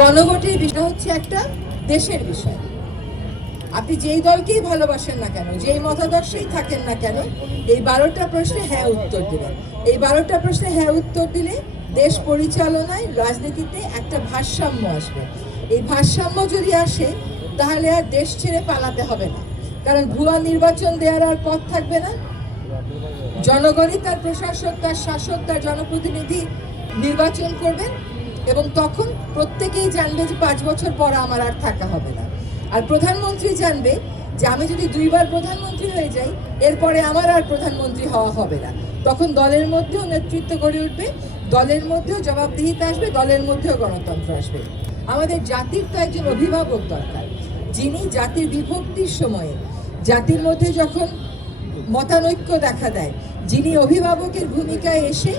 গণভোটের বিষয় হচ্ছে একটা দেশের বিষয়। আপনি যেই দলকেই ভালোবাসেন না কেন, যেই মতাদর্শেই থাকেন না কেন, এই 12টা প্রশ্নে হ্যাঁ উত্তর দেবেন। এই 12টা প্রশ্নে হ্যাঁ উত্তর দিলে দেশ পরিচালনায়, রাজনীতিতে একটা ভারসাম্য আসবে। এই ভারসাম্য যদি আসে তাহলে আর দেশ ছেড়ে পালাতে হবে না, কারণ ভুয়া নির্বাচন দেওয়ার আর পথ থাকবে না। জনগণই তার প্রশাসক, তার শাসক, তার জনপ্রতিনিধি নির্বাচন করবেন এবং তখন প্রত্যেকেই জানবে যে 5 বছর পর আমার আর থাকা হবে না। আর প্রধানমন্ত্রী জানবে যে আমি যদি 2বার প্রধানমন্ত্রী হয়ে যাই, এরপরে আমার আর প্রধানমন্ত্রী হওয়া হবে না। তখন দলের মধ্যেও নেতৃত্ব গড়ে উঠবে, দলের মধ্যেও জবাবদিহিতা আসবে, দলের মধ্যেও গণতন্ত্র আসবে। আমাদের জাতির তো একজন অভিভাবক দরকার, যিনি জাতির বিভক্তির সময়ে, জাতির মধ্যে যখন মতানৈক্য দেখা দেয়, যিনি অভিভাবকের ভূমিকায় এসে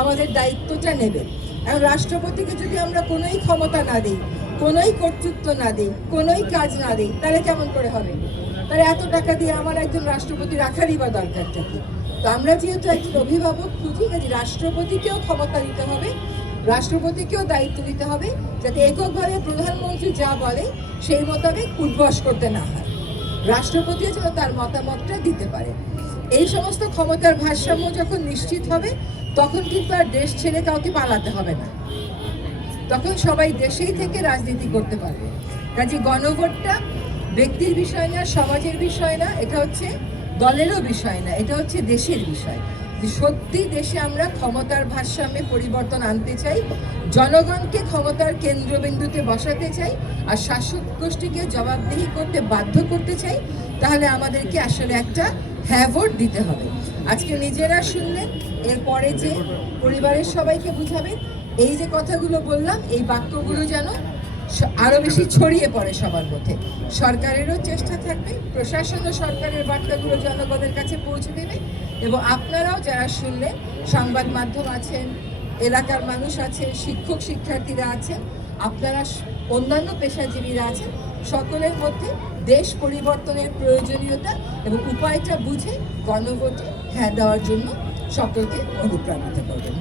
আমাদের দায়িত্বটা নেবেন। এখন রাষ্ট্রপতিকে যদি আমরা কোনোই ক্ষমতা না দিই, কোনোই কর্তৃত্ব না দিই, কোনোই কাজ না দিই, তাহলে কেমন করে হবে? তাহলে এত টাকা দিয়ে আমার একজন রাষ্ট্রপতি রাখারই বা দরকারটা কি? তো আমরা যেহেতু একজন অভিভাবক খুঁজি, কাজে রাষ্ট্রপতিকেও ক্ষমতা দিতে হবে, রাষ্ট্রপতিকেও দায়িত্ব দিতে হবে, যাতে এককভাবে প্রধানমন্ত্রী যা বলে সেই মোতাবেক উদ্বাস করতে না হয়। রাষ্ট্রপতিও যেন তার মতামতটা দিতে পারে। এই সমস্ত ক্ষমতার ভারসাম্য যখন নিশ্চিত হবে, তখন কিন্তু আর দেশ ছেড়ে কাউকে পালাতে হবে না, তখন সবাই দেশেই থেকে রাজনীতি করতে পারবে। কাজে গণভোটটা ব্যক্তির বিষয় না, সমাজের বিষয় না, এটা হচ্ছে দলেরও বিষয় না, এটা হচ্ছে দেশের বিষয়। যে সত্যি দেশে আমরা ক্ষমতার ভারসাম্যে পরিবর্তন আনতে চাই, জনগণকে ক্ষমতার কেন্দ্রবিন্দুতে বসাতে চাই, আর শাসক গোষ্ঠীকে জবাবদিহি করতে বাধ্য করতে চাই, তাহলে আমাদেরকে আসলে একটা হ্যাঁ ভোট দিতে হবে। আজকে নিজেরা শুনলেন, এরপরে যে পরিবারের সবাইকে বুঝাবেন। এই যে কথাগুলো বললাম, এই বাক্যগুলো যেন আরো বেশি ছড়িয়ে পড়ে সবার মধ্যে। সরকারেরও চেষ্টা থাকবে, প্রশাসন ও সরকারের বার্তাগুলো জনগণের কাছে পৌঁছে দেবে, এবং আপনারাও যারা শুনলেন, সংবাদ মাধ্যম আছেন, এলাকার মানুষ আছে, শিক্ষক শিক্ষার্থীরা আছেন, আপনারা অন্যান্য পেশাজীবীরা আছেন, সকলের মধ্যে দেশ পরিবর্তনের প্রয়োজনীয়তা এবং উপায়টা বুঝে গণভোটে হ্যাঁ দেওয়ার জন্য সকলকে অনুপ্রাণিত করবেন।